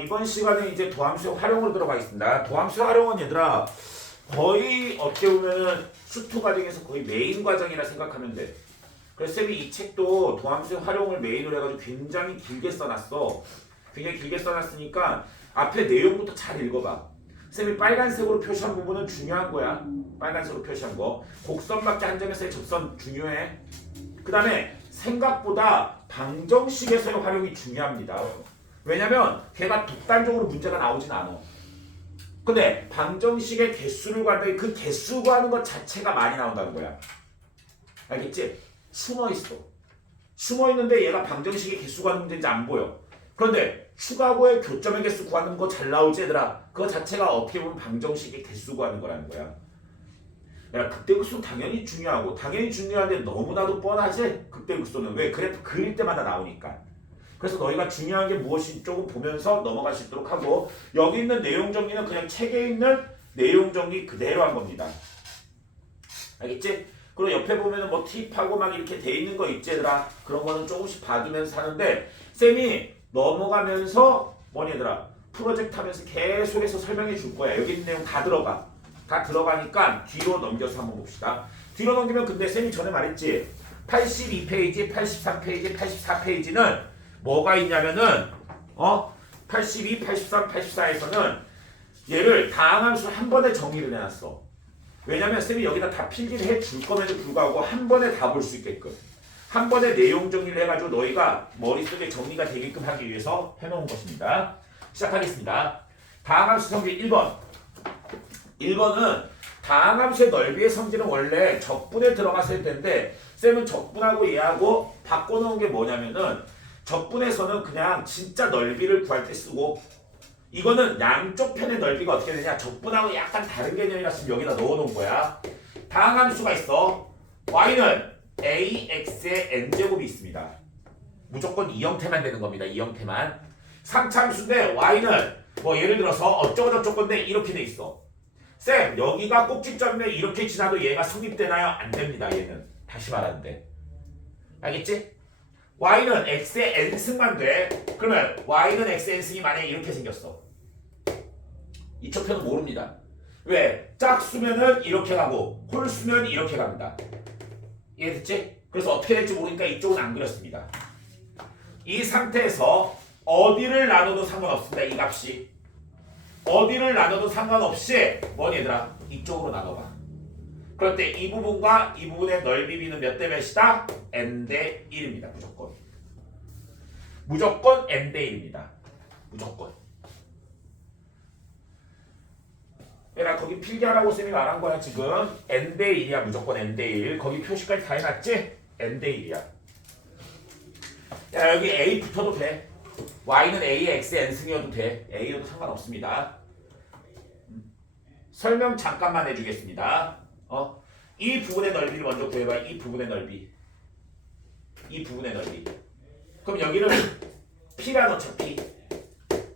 이번 시간에 이제 도함수의 활용으로 들어가겠습니다. 도함수 활용은 얘들아 거의 어떻게 보면은 수투 과정에서 거의 메인 과정이라 생각하면 돼. 그래서 쌤이 이 책도 도함수의 활용을 메인으로 해가지고 굉장히 길게 써놨어. 굉장히 길게 써놨으니까 앞에 내용부터 잘 읽어봐. 쌤이 빨간색으로 표시한 부분은 중요한 거야. 빨간색으로 표시한 거. 곡선밖에 한 점에서의 접선 중요해. 그 다음에 생각보다 방정식에서의 활용이 중요합니다. 왜냐면 걔가 독단적으로 문제가 나오진 않아. 근데 방정식의 개수를 구한다면 그 개수 구하는 것 자체가 많이 나온다는 거야. 알겠지? 숨어있어. 숨어있는데 얘가 방정식의 개수 구하는 문제인지 안 보여. 그런데 추가고의 교점의 개수 구하는 거 잘 나오지 얘들아. 그거 자체가 어떻게 보면 방정식의 개수 구하는 거라는 거야. 야, 극대극소는 당연히 중요하고 당연히 중요한데 너무나도 뻔하지? 극대극소는. 왜? 그래프 그릴 때마다 나오니까. 그래서 너희가 중요한 게 무엇인지 조금 보면서 넘어갈 수 있도록 하고, 여기 있는 내용 정리는 그냥 책에 있는 내용 정리 그대로 한 겁니다. 알겠지? 그리고 옆에 보면은 뭐 팁하고 막 이렇게 돼 있는 거 있지 얘들아. 그런 거는 조금씩 봐주면서 하는데 쌤이 넘어가면서 뭐니 얘들아 프로젝트 하면서 계속해서 설명해 줄 거야. 여기 있는 내용 다 들어가. 다 들어가니까 뒤로 넘겨서 한번 봅시다. 뒤로 넘기면 근데 쌤이 전에 말했지 82페이지, 83페이지, 84페이지는 뭐가 있냐면은 82, 83, 84에서는 얘를 다항함수 한 번에 정리를 해놨어. 왜냐면 쌤이 여기다 다 필기를 해줄 거에도 불구하고 한 번에 다 볼 수 있게끔 한 번에 내용 정리를 해가지고 너희가 머릿속에 정리가 되게끔 하기 위해서 해놓은 것입니다. 시작하겠습니다. 다항함수 성질 1번. 1번은 다항함수의 넓이의 성질은 원래 적분에 들어갔을 텐데 쌤은 적분하고 얘하고 바꿔놓은 게 뭐냐면은 적분에서는 그냥 진짜 넓이를 구할 때 쓰고, 이거는 양쪽 편의 넓이가 어떻게 되냐 적분하고 약간 다른 개념이라서 여기다 넣어놓은 거야. 다항함수가 있어. y는 ax의 n제곱이 있습니다. 무조건 이 형태만 되는 겁니다. 이 형태만. 3차함수인데 y는 뭐 예를 들어서 어쩌고저쩌고 건데 이렇게 돼 있어. 쌤 여기가 꼭지점이면 이렇게 지나도 얘가 성립되나요? 안 됩니다. 얘는 다시 말하는데 알겠지? y는 x의 n승만 돼. 그러면 y는 x의 n승이 만약에 이렇게 생겼어. 이쪽 편은 모릅니다. 왜? 짝수면은 이렇게 가고 홀수면 이렇게 갑니다. 이해됐지? 그래서 어떻게 될지 모르니까 이쪽은 안 그렸습니다. 이 상태에서 어디를 나눠도 상관없습니다. 이 값이. 어디를 나눠도 상관없이 뭐니 얘들아? 이쪽으로 나눠봐. 그럴 때 이 부분과 이 부분의 넓이 비는 몇 대 몇이다? n 대 1입니다. 무조건. 무조건 n 대 1입니다. 무조건. 얘들아 거기 필기하라고 쌤이 말한 거야 지금. n 대 1이야. 무조건 n 대 1. 거기 표시까지 다 해놨지? n 대 1이야. 야 여기 a 붙어도 돼. y는 a의 x의 n승이어도 돼. a여도 상관없습니다. 설명 잠깐만 해주겠습니다. 이 부분의 넓이를 먼저 구해봐. 이 부분의 넓이. 이 부분의 넓이. 그럼 여기를 p라 넣자.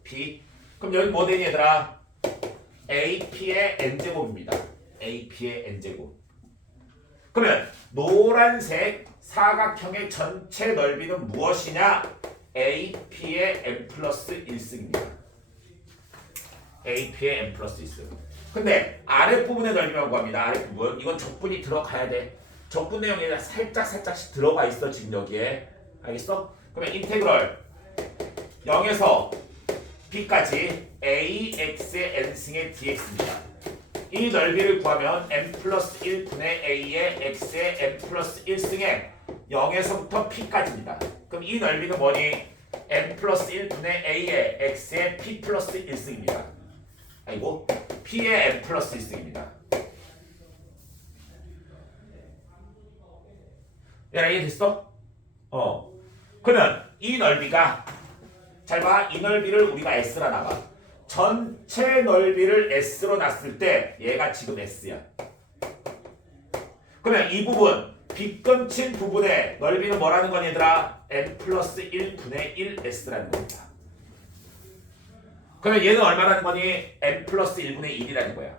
p. 그럼 여기 뭐 되니 얘들아? ap의 n제곱입니다. ap의 n제곱. 그러면 노란색 사각형의 전체 넓이는 무엇이냐? ap의 n 플러스 1승입니다. ap의 n 플러스 1승. 근데 아랫부분의 넓이라고 구합니다. 아랫부분. 이건 적분이 들어가야 돼. 적분 내용이 살짝씩 들어가 있어. 지금 여기에. 알겠어? 그러면 인테그럴 0에서 b까지 ax의 n승의 dx입니다. 이 넓이를 구하면 n 플러스 1분의 a의 x의 n 플러스 1승의 0에서부터 p까지입니다. 그럼 이 넓이는 뭐니? n 플러스 1분의 a의 x의 p 플러스 1승입니다. 아이고 p의 n 플러스 1승입니다. 야 이해됐어? 그러면 이 넓이가 잘 봐. 이 넓이를 우리가 s라 나가. 전체 넓이를 s로 놨을 때 얘가 지금 s야. 그러면 이 부분 빗건친 부분의 넓이는 뭐라는 거니 얘들아? n 플러스 1분의 1s라는 겁니다. 그러면 얘는 얼마라는 거니? n 플러스 1분의 1이라는 거야.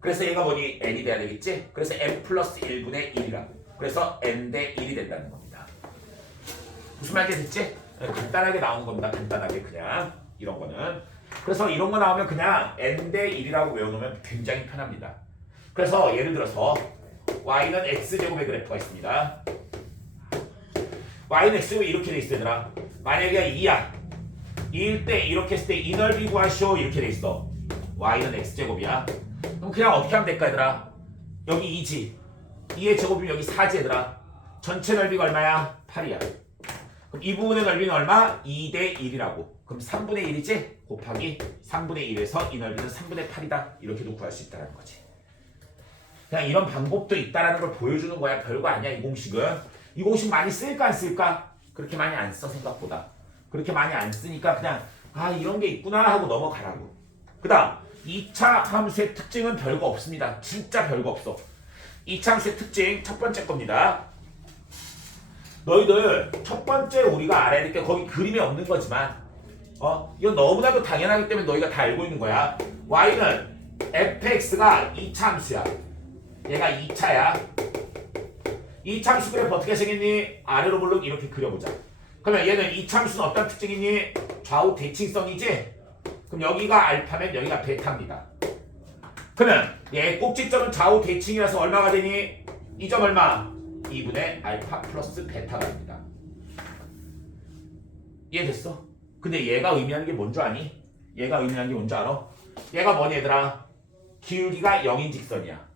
그래서 얘가 뭐니? n이 돼야 되겠지? 그래서 n 플러스 1분의 1이라고. 그래서 n 대 1이 된다는 겁니다. 무슨 말인지 됐지? 간단하게 나온 겁니다. 간단하게 그냥. 이런 거는. 그래서 이런 거 나오면 그냥 n대 1이라고 외워놓으면 굉장히 편합니다. 그래서 예를 들어서 y는 x제곱의 그래프가 있습니다. y는 x제곱이 이렇게 돼 있어 얘들아. 만약에 2야 2일 때 이렇게 했을 때 이 넓이 구하시오 이렇게 돼 있어. y는 x제곱이야. 그럼 그냥 어떻게 하면 될까 얘들아? 여기 2지 2의 제곱이면 여기 4지 얘들아. 전체 넓이가 얼마야? 8이야. 그럼 이 부분의 넓이는 얼마? 2대 1이라고. 그럼 3분의 1이지? 곱하기 3분의 1에서 이 넓이는 3분의 8이다. 이렇게도 구할 수 있다는 거지. 그냥 이런 방법도 있다라는 걸 보여주는 거야. 별거 아니야 이 공식은. 이 공식 많이 쓸까 안 쓸까? 그렇게 많이 안 써 생각보다. 그렇게 많이 안 쓰니까 그냥 아 이런 게 있구나 하고 넘어가라고. 그 다음 2차 함수의 특징은 별거 없습니다. 진짜 별거 없어. 2차 함수의 특징 첫 번째 겁니다. 너희들 첫 번째 우리가 알아야 될 게 거기 그림이 없는 거지만 이건 너무나도 당연하기 때문에 너희가 다 알고 있는 거야. y는 fx가 2차 함수야. 얘가 2차야. 2차 함수 그래프 어떻게 생겼니? 아래로 볼록 이렇게 그려보자. 그러면 얘는 2차 함수는 어떤 특징이니? 좌우 대칭성이지? 그럼 여기가 알파면 여기가 베타입니다. 그러면 얘 꼭지점은 좌우 대칭이라서 얼마가 되니? 이 점 얼마? 2분의 알파 플러스 베타가 됩니다. 이해됐어? 근데 얘가 의미하는 게 뭔 줄 아니? 얘가 의미하는 게 뭔 줄 알아? 얘가 뭐니 얘들아? 기울기가 0인 직선이야.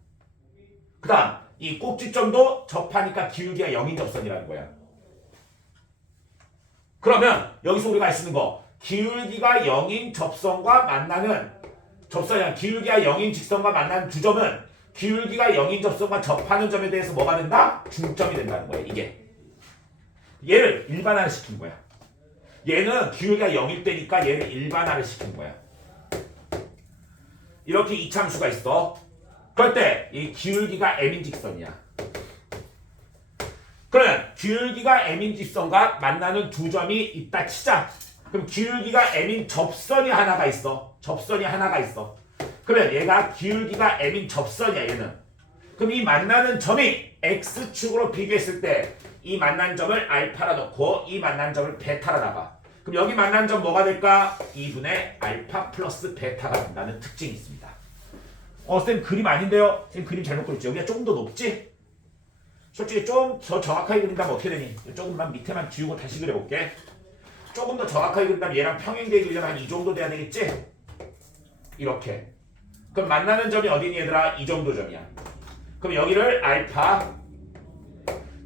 그 다음 이 꼭지점도 접하니까 기울기가 0인 접선이라는 거야. 그러면 여기서 우리가 알 수 있는 거 기울기가 0인 접선과 만나는 접선이야. 기울기가 0인 직선과 만나는 두 점은 기울기가 0인 접선과 접하는 점에 대해서 뭐가 된다? 중점이 된다는 거야. 이게 얘를 일반화를 시킨 거야. 얘는 기울기가 0일 때니까 얘를 일반화를 시킨 거야. 이렇게 이차함수가 있어. 그럴 때 이 기울기가 m인 직선이야. 그러면 기울기가 m인 직선과 만나는 두 점이 있다 치자. 그럼 기울기가 m인 접선이 하나가 있어. 접선이 하나가 있어. 그러면 얘가 기울기가 m인 접선이야 얘는. 그럼 이 만나는 점이 x축으로 비교했을 때 이 만난 점을 알파라 놓고 이 만난 점을 베타라 놔봐. 그럼 여기 만난 점 뭐가 될까? 2분의 알파 플러스 베타가 된다는 특징이 있습니다. 쌤 그림 아닌데요? 쌤 그림 잘못 그렸지? 여기가 조금 더 높지? 솔직히 좀 더 정확하게 그린다면 어떻게 되니? 조금만 밑에만 지우고 다시 그려볼게. 조금 더 정확하게 그린다면 얘랑 평행되게 그리려면 한 이 정도 돼야 되겠지? 이렇게. 그럼 만나는 점이 어디니 얘들아? 이 정도 점이야. 그럼 여기를 알파,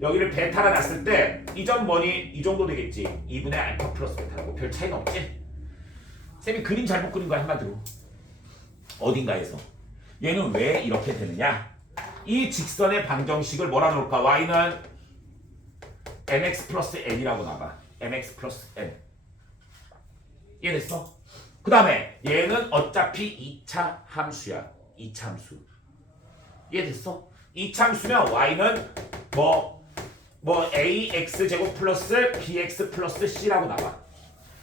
여기를 베타라 놨을 때 이 점 뭐니? 이 정도 되겠지. 2분의 알파 플러스 베타라고. 별 차이는 없지? 쌤이 그림 잘못 그린 거야 한마디로. 어딘가에서. 얘는 왜 이렇게 되느냐? 이 직선의 방정식을 뭐라 놓을까? y는 mx 플러스 n이라고 나가. mx 플러스 n. 이해됐어? 그 다음에 얘는 어차피 2차 함수야. 2차 함수. 이해됐어? 2차 함수면 y는 뭐 ax 제곱 플러스 bx 플러스 c라고 나와.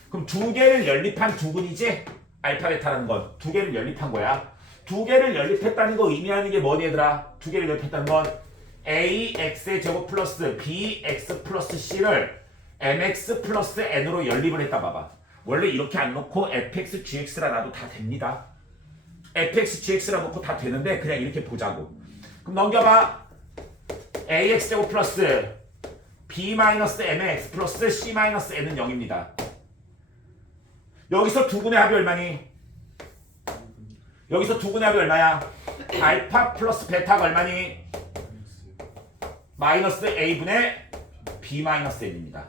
그럼 두 개를 연립한 두근이지? 알파 베타라는 건 두 개를 연립한 거야. 두 개를 연립했다는 거 의미하는 게 뭐니 얘들아? 두 개를 연립했다는 건 ax의 제곱 플러스 bx 플러스 c를 mx 플러스 n으로 연립을 했다 봐봐. 원래 이렇게 안 놓고 fx gx라 놔도 다 됩니다. fx gx라 놓고 다 되는데 그냥 이렇게 보자고. 그럼 넘겨봐. ax 제곱 플러스 b 마이너스 mx 플러스 c 마이너스 n은 0입니다. 여기서 두 분의 합이 얼마니? 여기서 두 분의 합이 얼마야? 알파 플러스 베타가 얼마니? 마이너스 a분의 b 마이너스 n입니다.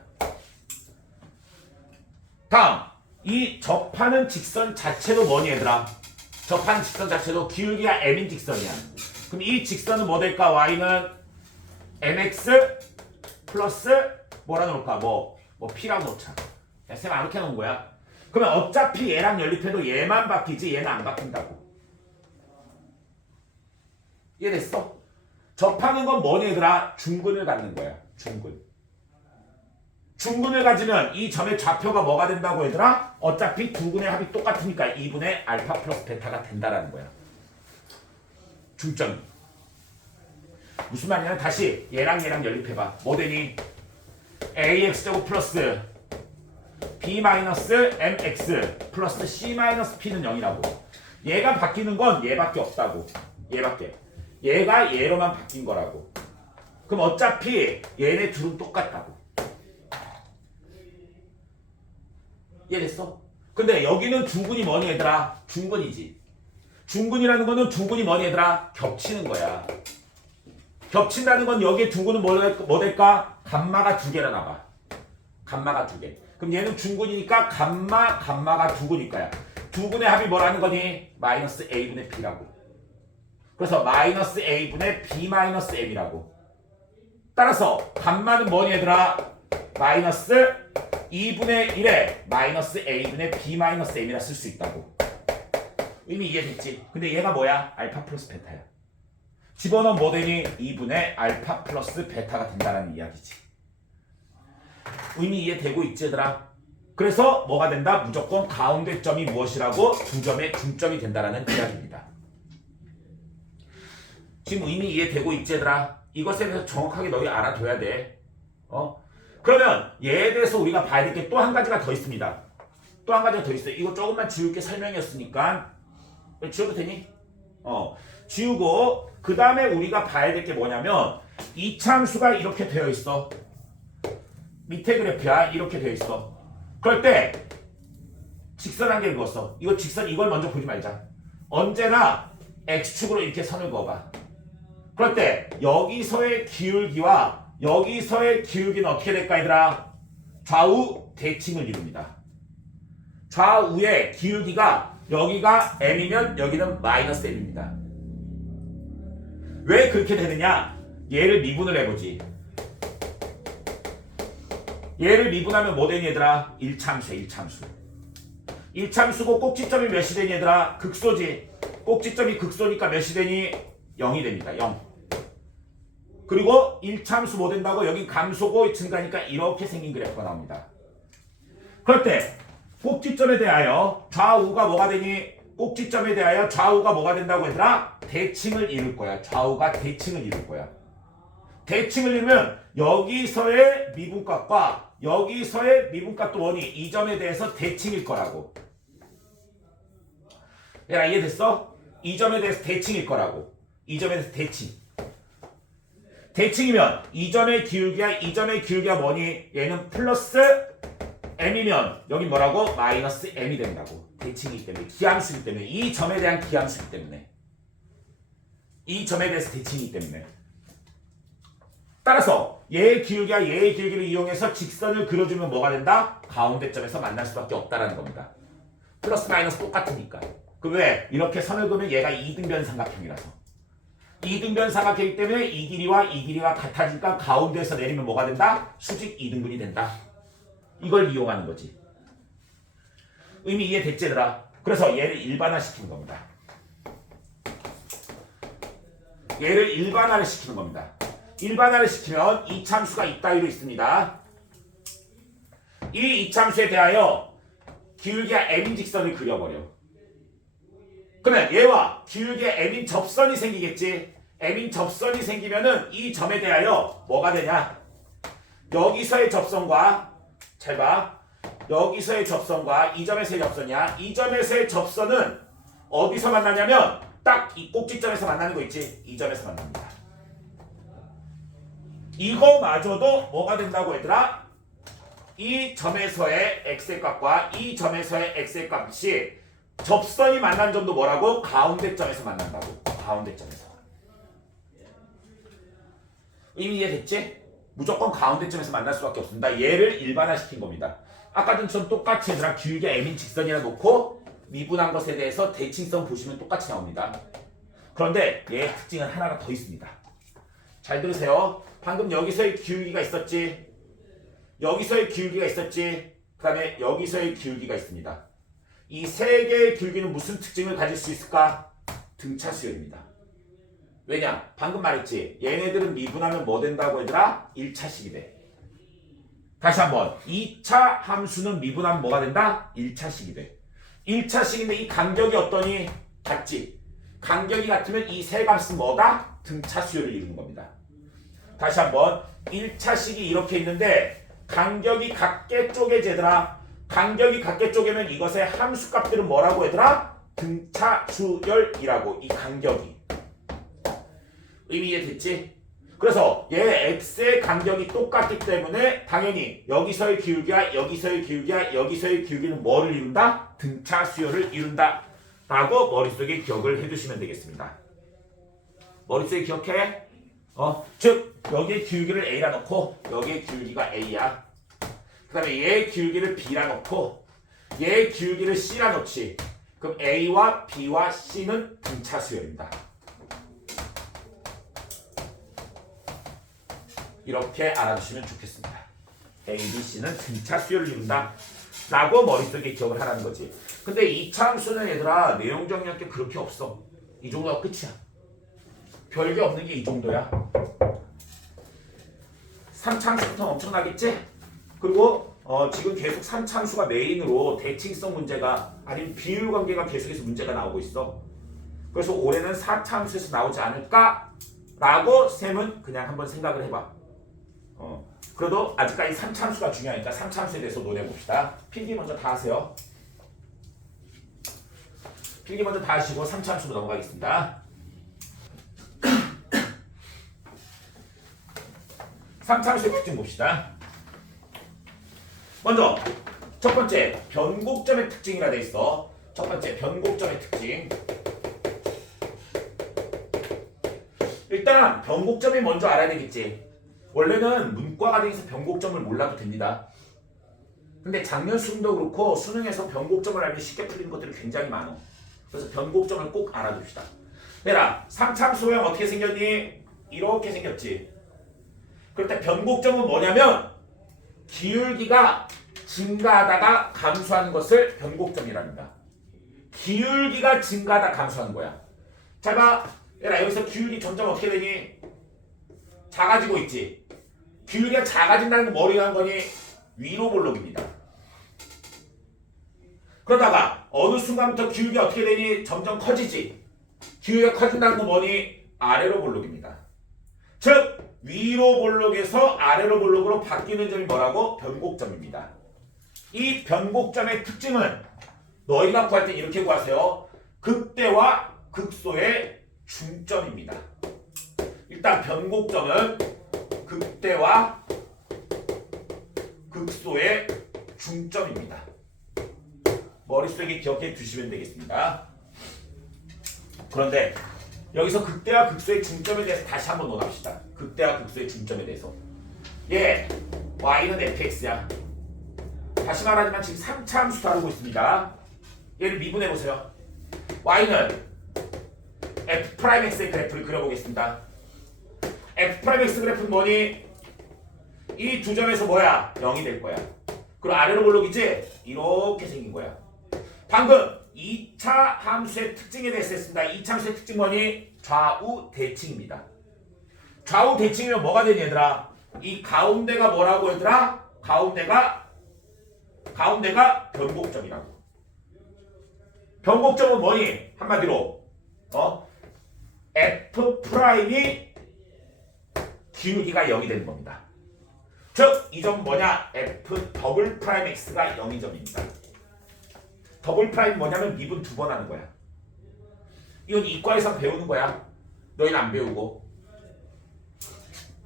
다음 이 접하는 직선 자체도 뭐니 얘들아? 접하는 직선 자체도 기울기가 m인 직선이야. 그럼 이 직선은 뭐 될까? y는 mx 플러스 뭐라 놓을까? 뭐 p라고 놓자. 쌤 이렇게 놓은 거야. 그러면 어차피 얘랑 연립해도 얘만 바뀌지 얘는 안 바뀐다고. 이해됐어? 접하는 건 뭐니 얘들아? 중근을 갖는 거야. 중근. 중근을 가지면 이 점의 좌표가 뭐가 된다고 얘들아? 어차피 두 근의 합이 똑같으니까 2분의 알파 플러스 베타가 된다라는 거야. 중점. 무슨 말이냐면 다시 얘랑 연립해봐. 뭐 되니? ax 제곱 플러스 b-mx 플러스 c-p는 0이라고. 얘가 바뀌는 건 얘밖에 없다고. 얘밖에. 얘가 얘로만 바뀐 거라고. 그럼 어차피 얘네 둘은 똑같다고. 이해됐어? 근데 여기는 두근이 뭐니 얘들아? 중근이지. 중근이라는 거는 두근이 뭐니 얘들아? 겹치는 거야. 겹친다는 건 여기에 두근은 뭐 될까? 감마가 두 개라 나와. 감마가 두 개. 그럼 얘는 중근이니까 감마가 두근일까야. 두근의 합이 뭐라는 거니? 마이너스 a분의 b라고. 그래서 마이너스 a분의 b 마이너스 m이라고. 따라서 감마는 뭐니 얘들아? 마이너스 2분의 1에 마이너스 a분의 b 마이너스 m이라 쓸 수 있다고. 이미 이해됐지? 근데 얘가 뭐야? 알파 플러스 베타야. 집어넣으면 뭐 되니? 2분의 알파 플러스 베타가 된다는 이야기지. 의미 이해되고 있지 얘들아? 그래서 뭐가 된다? 무조건 가운데 점이 무엇이라고? 두 점의 중점이 된다는 이야기입니다. 지금 의미 이해되고 있지 얘들아? 이것에 대해서 정확하게 너희 알아둬야 돼. 그러면 얘에 대해서 우리가 봐야 될 게 또 한 가지가 더 있습니다. 또 한 가지가 더 있어요. 이거 조금만 지울게. 설명이었으니까. 지워도 되니? 지우고 그 다음에 우리가 봐야 될 게 뭐냐면 이차함수가 이렇게 되어 있어. 밑에 그래프야. 이렇게 되어 있어. 그럴 때 직선 한 개를 그었어. 이거 직선 이걸 먼저 보지 말자. 언제나 x축으로 이렇게 선을 그어봐. 그럴 때 여기서의 기울기와 여기서의 기울기는 어떻게 될까 얘들아? 좌우 대칭을 이룹니다. 좌우의 기울기가 여기가 m이면 여기는 마이너스 m입니다. 왜 그렇게 되느냐? 얘를 미분을 해보지. 얘를 미분하면 뭐 되니 얘들아? 1차함수야 1차함수. 1차함수고 꼭지점이 몇이 되니 얘들아? 극소지. 꼭지점이 극소니까 몇이 되니? 0이 됩니다. 0. 그리고 1차함수 뭐 된다고? 여기 감소고 증가니까 이렇게 생긴 그래프가 나옵니다. 그럴 때 꼭지점에 대하여 좌우가 뭐가 되니? 꼭지점에 대하여 좌우가 뭐가 된다고 얘들아? 대칭을 이룰 거야. 좌우가 대칭을 이룰 거야. 대칭을 이루면 여기서의 미분값과 여기서의 미분값도 원이 이 점에 대해서 대칭일 거라고. 얘가 이해됐어? 이 점에 대해서 대칭일 거라고. 이 점에 대해서 대칭. 대칭이면 이 점의 기울기야 이 점의 기울기가 뭐니? 얘는 플러스 m이면 여기 뭐라고? 마이너스 m이 된다고. 대칭이기 때문에 기함수이기 때문에 이 점에 대한 기함수이기 때문에 이 점에 대해서 대칭이기 때문에 따라서 얘의 기울기와 얘의 기울기를 이용해서 직선을 그려주면 뭐가 된다? 가운데 점에서 만날 수밖에 없다라는 겁니다. 플러스 마이너스 똑같으니까. 그 왜? 이렇게 선을 그으면 얘가 이등변 삼각형이라서. 이등변 삼각형이기 때문에 이 길이와 이 길이가 같아지니까 가운데에서 내리면 뭐가 된다? 수직 이등분이 된다. 이걸 이용하는 거지. 의미 이해됐지 얘들아? 그래서 얘를 일반화시키는 겁니다. 얘를 일반화를 시키는 겁니다. 일반화를 시키면 이차함수가 이따위로 있습니다. 이 이차함수에 대하여 기울기가 m인 직선을 그려버려. 그러면 얘와 기울기에 m인 접선이 생기겠지. m인 접선이 생기면은 이 점에 대하여 뭐가 되냐? 여기서의 접선과 잘 봐. 여기서의 접선과 이 점에서의 접선이야. 이 점에서의 접선은 어디서 만나냐면 딱 이 꼭지점에서 만나는 거 있지. 이 점에서 만납니다. 이거마저도 뭐가 된다고 얘들아? 이 점에서의 x의 값과 이 점에서의 x의 값이 접선이 만난 점도 뭐라고? 가운데 점에서 만난다고. 가운데 점에서. 이미 이해됐지? 무조건 가운데 점에서 만날 수밖에 없습니다. 얘를 일반화시킨 겁니다. 아까 전처럼 똑같이 얘들아 기울기 m인 직선이라 놓고 미분한 것에 대해서 대칭성 보시면 똑같이 나옵니다. 그런데 얘의 특징은 하나가 더 있습니다. 잘 들으세요. 방금 여기서의 기울기가 있었지. 여기서의 기울기가 있었지. 그 다음에 여기서의 기울기가 있습니다. 이 세 개의 기울기는 무슨 특징을 가질 수 있을까? 등차 수열입니다. 왜냐? 방금 말했지. 얘네들은 미분하면 뭐 된다고 얘들아? 1차식이 돼. 다시 한번 2차 함수는 미분하면 뭐가 된다? 1차식이 돼. 1차식인데 이 간격이 어떠니? 같지? 간격이 같으면 이 세 값은 뭐다? 등차 수열을 이루는 겁니다. 다시 한번 1차식이 이렇게 있는데 간격이 같게 쪼개지더라. 간격이 같게 쪼개면 이것의 함수값들은 뭐라고 얘들아? 등차 수열이라고. 이 간격이 의미 이해됐지? 그래서 얘 x의 간격이 똑같기 때문에 당연히 여기서의 기울기와 여기서의 기울기와 여기서의 기울기는 뭐를 이룬다? 등차 수열을 이룬다 라고 머릿속에 기억을 해두시면 되겠습니다. 머릿속에 기억해? 즉 여기에 기울기를 a라 놓고 여기에 기울기가 a야. 그 다음에 얘의 기울기를 b라 놓고 얘의 기울기를 c라 놓지. 그럼 a와 b와 c는 등차 수열입니다. 이렇게 알아두시면 좋겠습니다. A, B, C는 등차 수열을 이룬다 라고 머릿속에 기억을 하라는 거지. 근데 이차 함수는 얘들아 내용 정리할 게 그렇게 없어. 이 정도가 끝이야. 별게 없는 게 이 정도야. 3차 함수부터 엄청나겠지? 그리고 지금 계속 3차 함수가 메인으로 대칭성 문제가 아니면 비율 관계가 계속해서 문제가 나오고 있어. 그래서 올해는 4차 함수에서 나오지 않을까? 라고 쌤은 그냥 한번 생각을 해봐. 그래도 아직까지 3차 함수가 중요하니까 3차 함수에 대해서 논해봅시다. 필기 먼저 다 하세요. 필기 먼저 다 하시고 3차 함수로 넘어가겠습니다. 3차 함수의 특징 봅시다. 먼저 첫 번째 변곡점의 특징이라 돼 있어. 첫 번째 변곡점의 특징. 일단 변곡점이 먼저 알아야 되겠지. 원래는 문과 과정에서 변곡점을 몰라도 됩니다. 근데 작년 수능도 그렇고 수능에서 변곡점을 알면 쉽게 풀리는 것들이 굉장히 많아. 그래서 변곡점을 꼭 알아둡시다. 얘들아 3차 함수 모양 어떻게 생겼니? 이렇게 생겼지. 그럴 때 변곡점은 뭐냐면 기울기가 증가하다가 감소하는 것을 변곡점이랍니다. 기울기가 증가하다 감소하는 거야. 잘 봐. 얘들아 여기서 기울기 점점 어떻게 되니? 작아지고 있지. 기울기가 작아진다는 건 뭐를 하는 거니? 위로 볼록입니다. 그러다가 어느 순간부터 기울기가 어떻게 되니? 점점 커지지. 기울기가 커진다는 건 뭐니? 아래로 볼록입니다. 즉 위로 볼록에서 아래로 볼록으로 바뀌는 점이 뭐라고? 변곡점입니다. 이 변곡점의 특징은 너희가 구할 때 이렇게 구하세요. 극대와 극소의 중점입니다. 일단 변곡점은 극대와 극소의 중점입니다. 머릿속에 기억해 두시면 되겠습니다. 그런데 여기서 극대와 극소의 중점에 대해서 다시 한번 논합시다. 극대와 극소의 중점에 대해서. y는 fx야. 다시 말하지만 지금 3차 함수 다루고 있습니다. 얘를 미분해보세요. y는 f'x의 그래프를 그려보겠습니다. f'x 그래프는 뭐니? 이 두 점에서 뭐야? 0이 될 거야. 그리고 아래로 볼록이지? 이렇게 생긴 거야. 방금 2차 함수의 특징에 대해서 했습니다. 2차 함수의 특징 뭐니? 좌우 대칭입니다. 좌우 대칭이면 뭐가 되니 얘들아? 이 가운데가 뭐라고 얘들아? 가운데가 변곡점이라고. 변곡점은 뭐니? 한마디로 F'이 기울기가 0이 되는 겁니다. 즉, 이 점은 뭐냐? F'X가 0이 점입니다. 더블 프라임 뭐냐면 미분 2번 하는 거야. 이건 이과에서 배우는 거야. 너희는 안 배우고.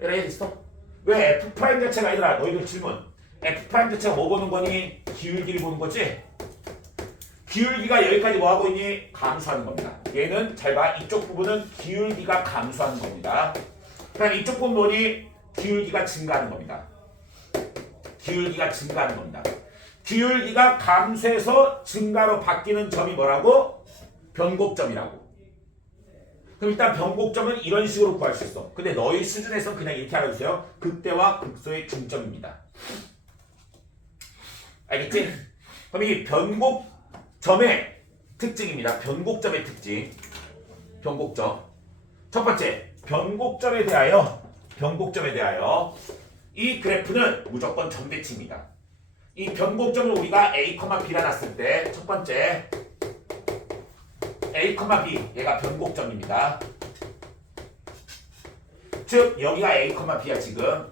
이해했어? 왜 F 프라임 자체가 아니라 너희들 질문. F 프라임 자체가 뭐 보는 거니? 기울기를 보는 거지? 기울기가 여기까지 뭐 하고 있니? 감소하는 겁니다. 얘는 잘 봐. 이쪽 부분은 기울기가 감소하는 겁니다. 그다음 이쪽 부분 뭐니? 기울기가 증가하는 겁니다. 기울기가 증가하는 겁니다. 기울기가 감소해서 증가로 바뀌는 점이 뭐라고? 변곡점이라고. 그럼 일단 변곡점은 이런 식으로 구할 수 있어. 근데 너희 수준에서 그냥 이렇게 알아주세요. 극대와 극소의 중점입니다. 알겠지? 그럼 이 변곡점의 특징입니다. 변곡점의 특징. 변곡점. 첫 번째, 변곡점에 대하여 이 그래프는 무조건 점대칭입니다. 이 변곡점을 우리가 A, B라 놨을 때 첫 번째 A, B 얘가 변곡점입니다. 즉 여기가 A, B야 지금.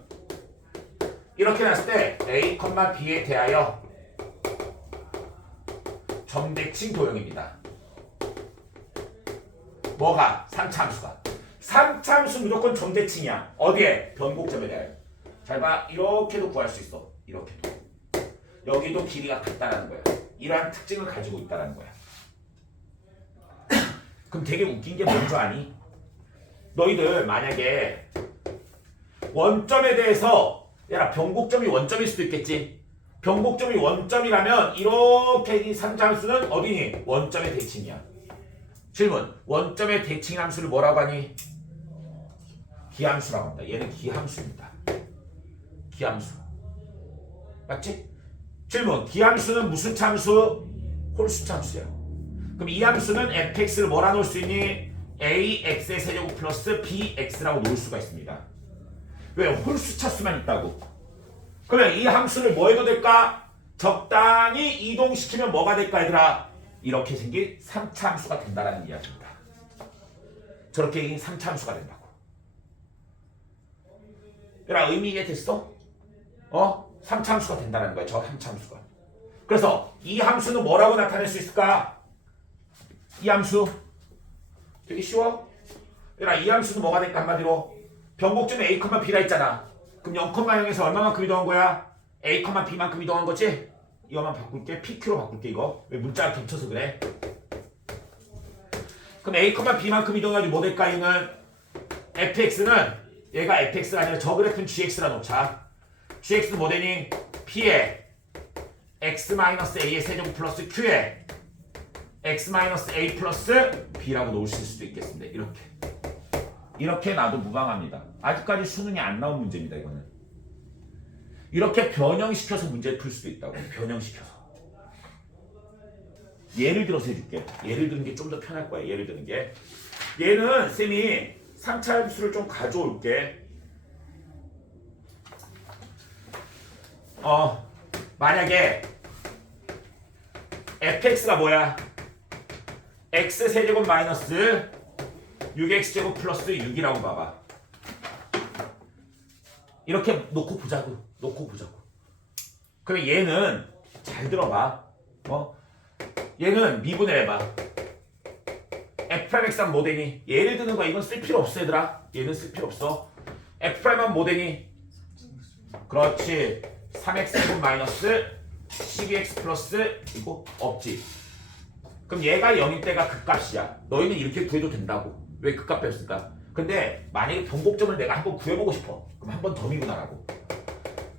이렇게 놨을 때 A, B에 대하여 점대칭 도형입니다. 뭐가? 3차 함수가. 3차 함수 무조건 점대칭이야. 어디에? 변곡점에 대하여. 잘 봐. 이렇게도 구할 수 있어. 이렇게도. 여기도 길이가 같다라는 거야. 이러한 특징을 가지고 있다라는 거야. 그럼 되게 웃긴 게 뭔 줄 아니? 너희들 만약에 원점에 대해서 야라 변곡점이 원점일 수도 있겠지. 변곡점이 원점이라면 이렇게 이 3차 함수는 어디니? 원점의 대칭이야. 질문. 원점의 대칭 함수를 뭐라고 하니? 기함수라고 합니다. 얘는 기함수입니다. 기함수. 맞지? 질문. 기함수는 무슨 참수? 홀수 참수야. 그럼 이 함수는 fx를 뭐라 놓을 수 있니? ax의 세제곱 플러스 bx라고 놓을 수가 있습니다. 왜? 홀수 차수만 있다고. 그러면 이 함수를 뭐 해도 될까? 적당히 이동시키면 뭐가 될까 얘들아? 이렇게 생긴 3차 함수가 된다라는 이야기입니다. 저렇게 생긴 3차 함수가 된다고. 얘들아 의미 이해됐어? 3차 함수가 된다는 거야. 저 3차 함수가. 그래서 이 함수는 뭐라고 나타낼 수 있을까? 이 함수 되게 쉬워. 얘들아 이 함수는 뭐가 될까? 한마디로 변곡점에 a, b라 했잖아. 그럼 0,0에서 얼마만큼 이동한 거야? a, b만큼 이동한 거지? 이거만 바꿀게. pq로 바꿀게 이거. 왜 문자가 겹쳐서 그래? 그럼 a, b만큼 이동해가지고 뭐 될까? 이는 fx는 얘가 fx가 아니라 저 그래프는 gx라 놓자. gx는 뭐 되니? p에 x-a의 세제곱 플러스 q에 x-a 플러스 b라고 놓을 수도 있겠습니다. 이렇게 놔도 무방합니다. 아직까지 수능이 안 나온 문제입니다. 이거는 이렇게 변형시켜서 문제를 풀 수도 있다고. 변형시켜서. 예를 들어서 해줄게. 예를 드는 게 좀 더 편할 거야. 예를 드는 게 얘는 쌤이 3차 함수를 좀 가져올게. 만약에 fx가 뭐야? x 세제곱 마이너스 6x제곱 플러스 6이라고 봐봐. 이렇게 놓고 보자고. 그럼 얘는 잘 들어봐. 얘는 미분을 해봐. f'x는 뭐 되니? 예를 드는 거야. 이건 쓸 필요 없어 얘들아. 얘는 쓸 필요 없어. f'은 뭐 되니? 그렇지. 3x제곱 마이너스 12x 플러스 이거 없지. 그럼 얘가 0일 때가 극값이야. 너희는 이렇게 구해도 된다고. 왜 극값 뺐을까? 근데 만약에 변곡점을 내가 한번 구해보고 싶어. 그럼 한 번 더 미분하라고.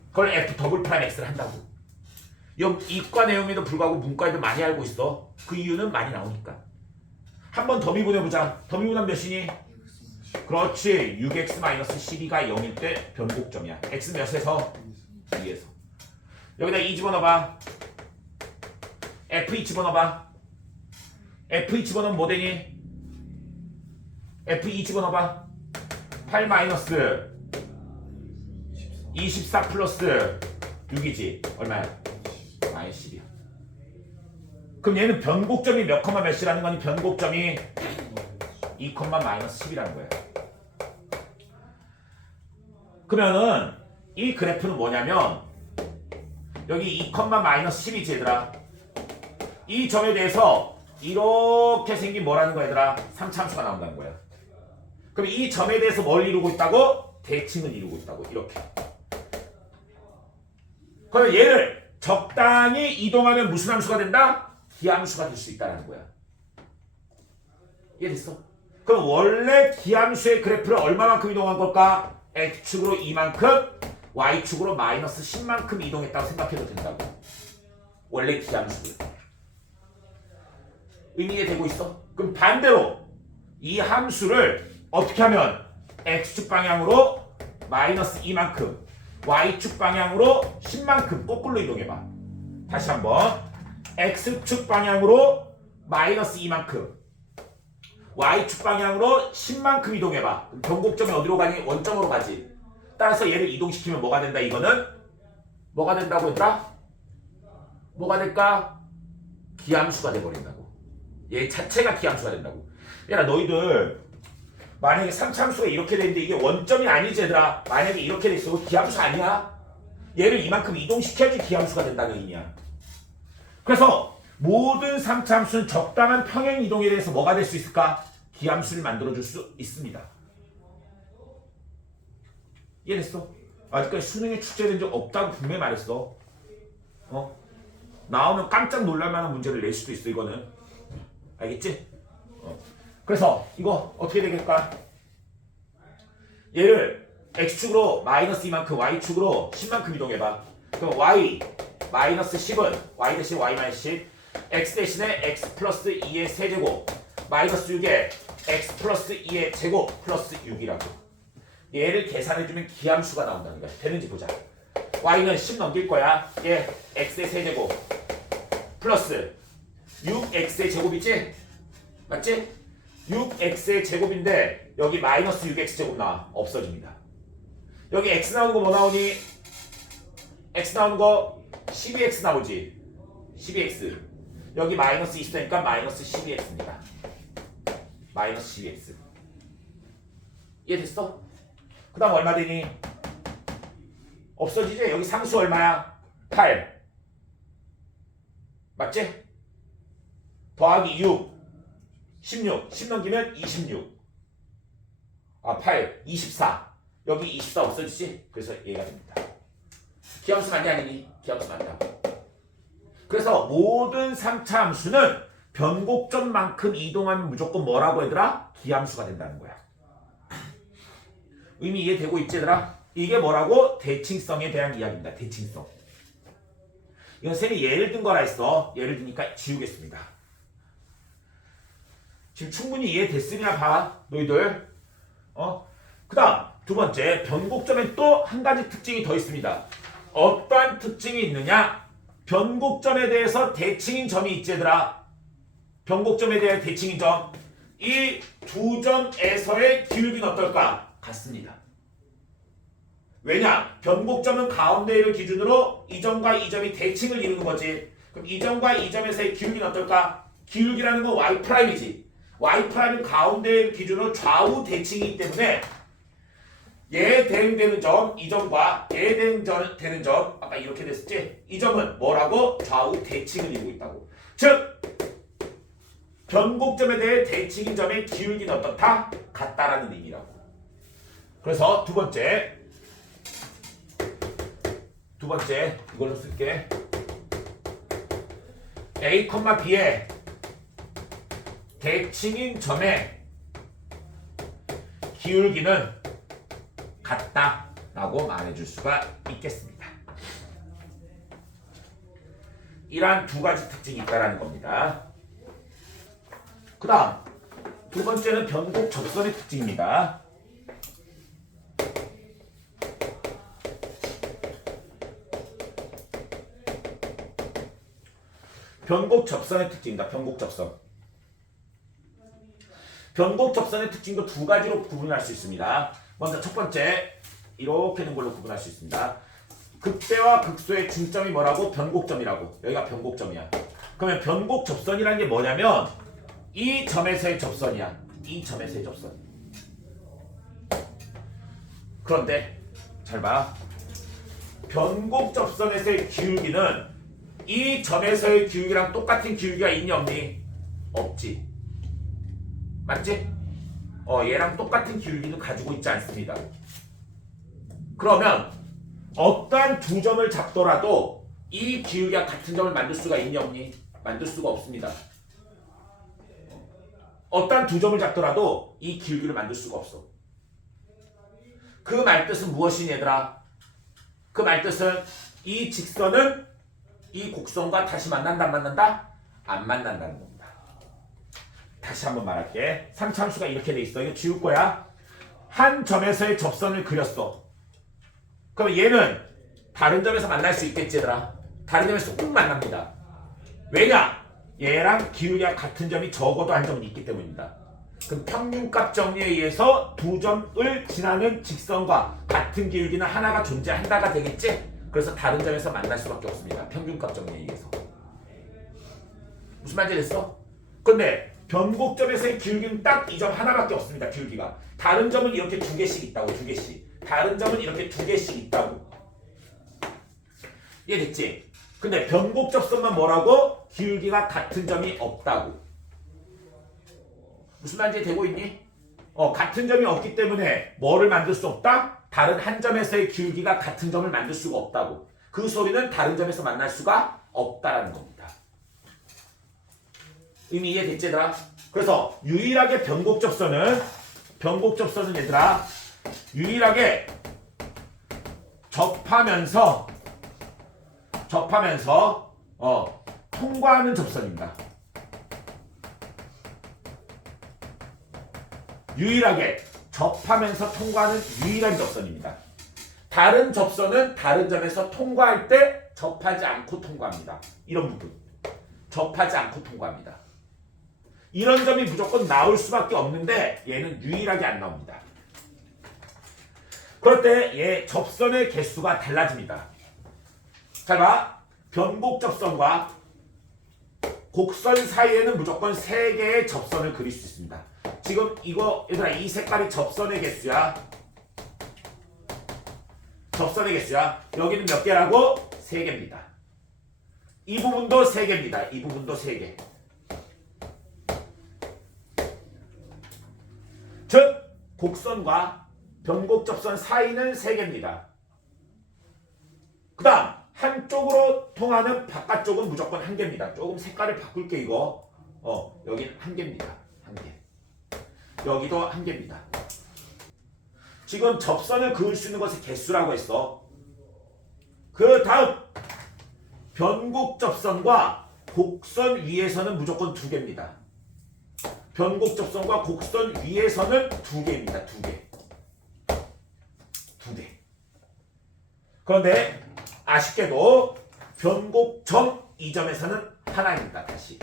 그걸 f 더블 프라임 x를 한다고. 이과 내용에도 불구하고 문과에도 많이 알고 있어. 그 이유는 많이 나오니까. 한 번 더 미분해보자. 더 미분하면 몇이니? 그렇지. 6x-12가 0일 때 변곡점이야. x 몇에서? 2에서. 여기다 2 집어넣어봐. f2 집어넣어봐. f2 집어넣으면 뭐 되니? f2 집어넣어봐. 8 마이너스 24 플러스 6이지. 얼마야? 마이너스 10이야. 그럼 얘는 변곡점이 몇 컴마 몇이라는 거니? 변곡점이 2 컴마 마이너스 10이라는 거야. 그러면은 이 그래프는 뭐냐면 여기 2 컴마 마이너스 10이지 얘들아. 이 점에 대해서 이렇게 생긴 뭐라는 거야 얘들아? 3차 함수가 나온다는 거야. 그럼 이 점에 대해서 뭘 이루고 있다고? 대칭을 이루고 있다고. 이렇게. 그럼 얘를 적당히 이동하면 무슨 함수가 된다? 기함수가 될 수 있다는 거야. 이해됐어? 그럼 원래 기함수의 그래프를 얼마만큼 이동한 걸까? x축으로 2만큼, y축으로 마이너스 10만큼 이동했다고 생각해도 된다고. 원래 기함수를. 의미되고 있어? 그럼 반대로 이 함수를 어떻게 하면 x축 방향으로 마이너스 2만큼, y축 방향으로 10만큼 거꾸로 이동해봐. 다시 한번 x축 방향으로 마이너스 2만큼, y축 방향으로 10만큼 이동해봐. 그럼 변곡점이 어디로 가니? 원점으로 가지. 따라서 얘를 이동시키면 뭐가 된다? 이거는 뭐가 된다고 얘들아? 뭐가 될까? 기함수가 돼버린다고. 얘 자체가 기함수가 된다고. 얘들아 너희들 만약에 3차 함수가 이렇게 되는데 이게 원점이 아니지 얘들아. 만약에 이렇게 됐어. 기함수 아니야. 얘를 이만큼 이동시켜야지 기함수가 된다는 의미야. 그래서 모든 3차 함수는 적당한 평행 이동에 대해서 뭐가 될 수 있을까? 기함수를 만들어줄 수 있습니다. 이해됐어? 아직까지 수능에 출제된 적 없다고 분명히 말했어. 나오면 깜짝 놀랄만한 문제를 낼 수도 있어. 이거는 알겠지? 그래서 이거 어떻게 되겠까? 얘를 x축으로 마이너스 2만큼 y축으로 10만큼 이동해봐. 그럼 y 마이너스 10은 y 대신 y 마이너스 10 x 대신에 x 플러스 2의 세제곱 마이너스 6에 x 플러스 2의 제곱 플러스 6이라고. 얘를 계산해주면 기함수가 나온다는 거야. 되는지 보자. y는 10 넘길 거야. 얘 x의 세제곱 플러스 6x의 제곱이지? 맞지? 6x의 제곱인데 여기 마이너스 6x 제곱 나와. 없어집니다. 여기 x 나오는 거 뭐 나오니? x 나오는 거 12x 나오지. 12x. 여기 마이너스 20되니까 마이너스 12x입니다. 마이너스 12x. 이해됐어? 그 다음 얼마 되니? 없어지지? 여기 상수 얼마야? 8. 맞지? 더하기 6. 16. 10 넘기면 26. 8. 24. 여기 24 없어지지? 그래서 얘가 됩니다. 기함수 맞냐 아니니? 기함수 맞다. 그래서 모든 3차 함수는 변곡점만큼 이동하면 무조건 뭐라고 얘들아? 기함수가 된다는 거야. 의미 이해되고 있지 얘들아? 이게 뭐라고? 대칭성에 대한 이야기입니다. 대칭성. 이건 쌤이 예를 든 거라 했어. 예를 드니까 지우겠습니다. 지금 충분히 이해됐으냐 봐. 너희들. 그 다음 두 번째 변곡점엔 또 한 가지 특징이 더 있습니다. 어떠한 특징이 있느냐? 변곡점에 대해서 대칭인 점이 있지 얘들아. 변곡점에 대한 대칭인 점. 이 두 점에서의 기울기는 어떨까? 같습니다. 왜냐? 변곡점은 가운데 일을 기준으로 이 점과 이 점이 대칭을 이루는 거지. 그럼 이 점과 이 점에서의 기울기는 어떨까? 기울기라는 건 y'이지. y'은 가운데 일 기준으로 좌우 대칭이기 때문에 얘 대응되는 점, 이 점과 얘 대응되는 점, 아까 이렇게 됐었지? 이 점은 뭐라고? 좌우 대칭을 이루고 있다고. 즉 변곡점에 대해 대칭인 점의 기울기는 어떻다? 같다라는 의미라고. 그래서 두 번째 이걸로 쓸게. A, B의 대칭인 점의 기울기는 같다라고 말해줄 수가 있겠습니다. 이러한 두 가지 특징이 있다라는 겁니다. 그 다음 두 번째는 변곡 접선의 특징입니다. 변곡 접선의 특징이다. 변곡 접선. 변곡 접선의 특징도 두 가지로 구분할 수 있습니다. 먼저 첫 번째 이렇게 된 걸로 구분할 수 있습니다. 극대와 극소의 중점이 뭐라고? 변곡점이라고. 여기가 변곡점이야. 그러면 변곡 접선이라는 게 뭐냐면 이 점에서의 접선이야. 이 점에서의 접선. 그런데 잘 봐. 변곡 접선에서의 기울기는 이 점에서의 기울기랑 똑같은 기울기가 있니 없니? 없지. 맞지? 얘랑 똑같은 기울기는 가지고 있지 않습니다. 그러면 어떠한 두 점을 잡더라도 이 기울기가 같은 점을 만들 수가 있니 없니? 만들 수가 없습니다. 어떠한 두 점을 잡더라도 이 기울기를 만들 수가 없어. 그 말뜻은 무엇이니 얘들아? 그 말뜻은 이 직선은 이 곡선과 다시 만난다 안 만난다? 안 만난다는 겁니다. 다시 한번 말할게. 3차 함수가 이렇게 돼 있어. 이거 지울 거야. 한 점에서의 접선을 그렸어. 그럼 얘는 다른 점에서 만날 수 있겠지 얘들아. 다른 점에서 꼭 만납니다. 왜냐? 얘랑 기울기가 같은 점이 적어도 한 점은 있기 때문입니다. 그럼 평균값 정리에 의해서 두 점을 지나는 직선과 같은 기울기는 하나가 존재한다가 되겠지? 그래서 다른 점에서 만날 수밖에 없습니다. 평균값 정리에 의해서. 무슨 말인지 됐어? 근데 변곡점에서의 기울기는 딱 이 점 하나밖에 없습니다. 기울기가. 다른 점은 이렇게 두 개씩 있다고. 두 개씩. 다른 점은 이렇게 두 개씩 있다고. 이해됐지? 근데 변곡접선만 뭐라고? 기울기가 같은 점이 없다고. 무슨 말인지 되고 있니? 같은 점이 없기 때문에 뭐를 만들 수 없다? 다른 한 점에서의 기울기가 같은 점을 만들 수가 없다고. 그 소리는 다른 점에서 만날 수가 없다라는 겁니다. 이미 이해됐지 얘들아? 그래서 유일하게 변곡접선은 얘들아 유일하게 접하면서 통과하는 접선입니다. 유일하게 접하면서 통과하는 유일한 접선입니다. 다른 접선은 다른 점에서 통과할 때 접하지 않고 통과합니다. 이런 부분. 접하지 않고 통과합니다. 이런 점이 무조건 나올 수밖에 없는데 얘는 유일하게 안 나옵니다. 그럴 때 얘 접선의 개수가 달라집니다. 잘 봐. 변곡접선과 곡선 사이에는 무조건 3개의 접선을 그릴 수 있습니다. 지금 이거 얘들아 이 색깔이 접선의 개수야. 접선의 개수야. 여기는 몇 개라고? 3개입니다. 이 부분도 3개입니다. 이 부분도 3개. 즉 곡선과 변곡접선 사이는 3개입니다. 그 다음 한쪽으로 통하는 바깥쪽은 무조건 1개입니다. 조금 색깔을 바꿀게 이거. 여기는 1개입니다. 1개. 여기도 1개입니다. 지금 접선을 그을 수 있는 것의 개수라고 했어. 그 다음 변곡접선과 곡선 위에서는 무조건 2개입니다. 변곡접선과 곡선 위에서는 2개입니다. 2개. 그런데 아쉽게도 변곡점 이 점에서는 하나입니다. 다시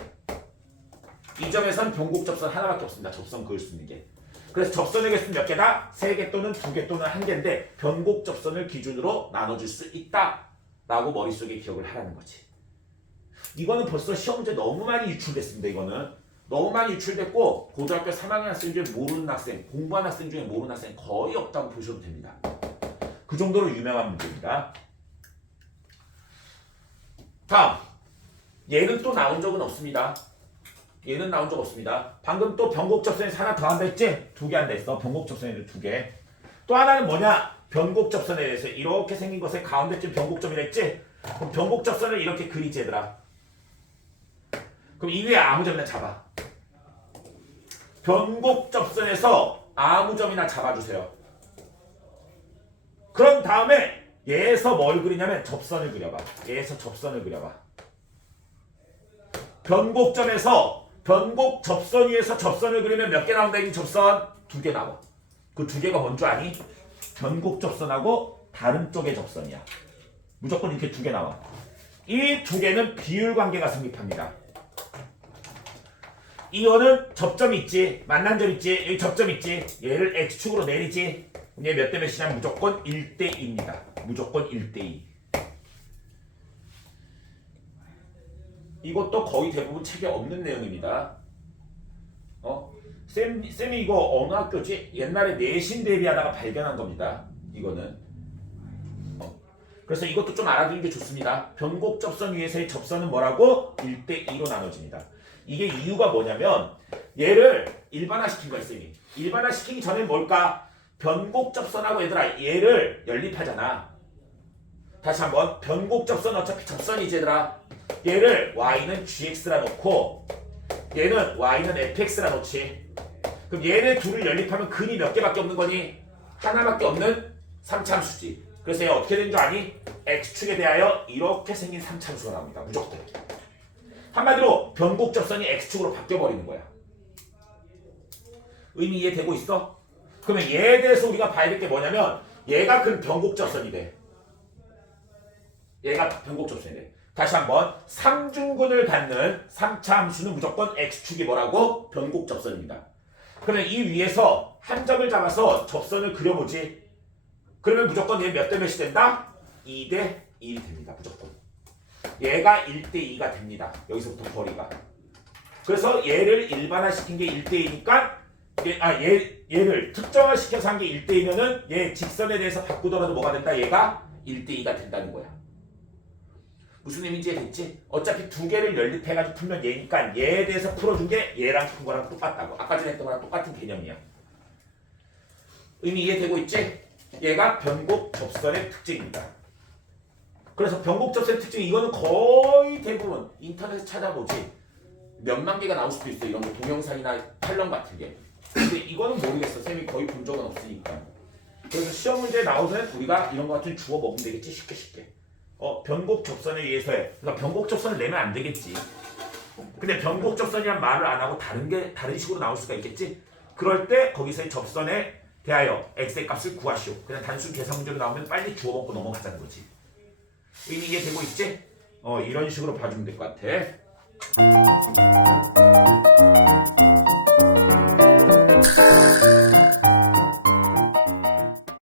이 점에서는 변곡접선 하나밖에 없습니다. 접선 그을 수 있는 게. 그래서 접선의 개수는 몇 개다? 3개 또는 2개 또는 1개인데 변곡접선을 기준으로 나눠줄 수 있다 라고 머릿속에 기억을 하라는 거지. 이거는 벌써 시험 문제 너무 많이 유출됐습니다. 이거는 너무 많이 유출됐고 고등학교 3학년 학생 중에 모르는 학생, 공부하는 학생 중에 모르는 학생 거의 없다고 보셔도 됩니다. 그 정도로 유명한 문제입니다. 다음 얘는 또 나온 적은 없습니다. 얘는 나온 적 없습니다. 방금 또 변곡접선에서 하나 더 한다 했지? 2개 한다 했어. 변곡접선에도 2개. 또 하나는 뭐냐? 변곡접선에 대해서 이렇게 생긴 것의 가운데쯤 변곡점이라 했지? 그럼 변곡접선을 이렇게 그리지 얘들아. 그럼 이 위에 아무 점이나 잡아. 변곡접선에서 아무 점이나 잡아주세요. 그런 다음에 얘에서 뭘 그리냐면 접선을 그려봐. 얘에서 접선을 그려봐. 변곡점에서 변곡접선 위에서 접선을 그리면 몇 개 나온다? 이 접선 2개 나와. 그 2개가 뭔 줄 아니? 변곡접선하고 다른 쪽의 접선이야. 무조건 이렇게 2개 나와. 이 2개는 비율 관계가 성립합니다. 이거는 접점이 있지, 만난 점 있지, 여기 접점 있지. 얘를 x축으로 내리지. 얘 몇 대 몇이냐면 무조건 1대2입니다. 무조건 1대2. 이것도 거의 대부분 책에 없는 내용입니다. 쌤이 이거 어느 학교지? 옛날에 내신 대비하다가 발견한 겁니다. 이거는. 그래서 이것도 좀 알아두는 게 좋습니다. 변곡접선 위에서의 접선은 뭐라고? 1대2로 나눠집니다. 이게 이유가 뭐냐면 얘를 일반화시킨 거야, 쌤이. 일반화시키기 전에 뭘까? 변곡접선하고 얘들아 얘를 연립하잖아. 다시 한번 변곡접선 어차피 접선이지 얘들아. 얘를 y는 gx라 놓고 얘는 y는 fx라 놓지. 그럼 얘네 둘을 연립하면 근이 몇 개밖에 없는 거니? 하나밖에 없는 3참수지. 그래서 얘 어떻게 된 줄 아니? x축에 대하여 이렇게 생긴 3참수가 나옵니다. 무조건. 한마디로 변곡접선이 x축으로 바뀌어버리는 거야. 의미 이해되고 있어? 그러면 얘에 대해서 우리가 봐야 될 게 뭐냐면 얘가 그 변곡접선이 돼. 얘가 변곡접선이 돼. 다시 한번 3중근을 받는 3차 함수는 무조건 x축이 뭐라고? 변곡접선입니다. 그러면 이 위에서 한 점을 잡아서 접선을 그려보지. 그러면 무조건 얘 몇 대 몇이 된다? 2대 1이 됩니다. 무조건. 얘가 1대2가 됩니다. 여기서부터 거리가. 그래서 얘를 일반화시킨 게 1대2니까 얘를 특정화시켜서 한 게 1대2면은 얘 직선에 대해서 바꾸더라도 뭐가 된다? 얘가 1대2가 된다는 거야. 무슨 의미인지 이해됐지? 어차피 두 개를 연립해가지고 풀면 얘니까 얘에 대해서 풀어준 게 얘랑 푼 거랑 똑같다고. 아까 전에 했던 거랑 똑같은 개념이야. 의미 이해되고 있지? 얘가 변곡 접선의 특징입니다. 그래서 변곡 접선의 특징 이거는 거의 대부분 인터넷에 찾아보지 몇만 개가 나올 수도 있어. 이런 거 동영상이나 칼럼 같은 게. 근데 이거는 모르겠어. 쌤이 거의 본 적은 없으니까. 그래서 시험 문제에 나오면 우리가 이런 거 같은 주워 먹으면 되겠지. 쉽게. 변곡 접선에 의해서 해. 그러니까 변곡 접선을 내면 안 되겠지. 근데 변곡 접선이란 말을 안 하고 다른 식으로 나올 수가 있겠지. 그럴 때 거기서의 접선에 대하여 x의 값을 구하시오. 그냥 단순 계산 문제로 나오면 빨리 주워 먹고 넘어가자는 거지. 의미 이해되고 있지? 이런 식으로 봐주면 될 것 같아.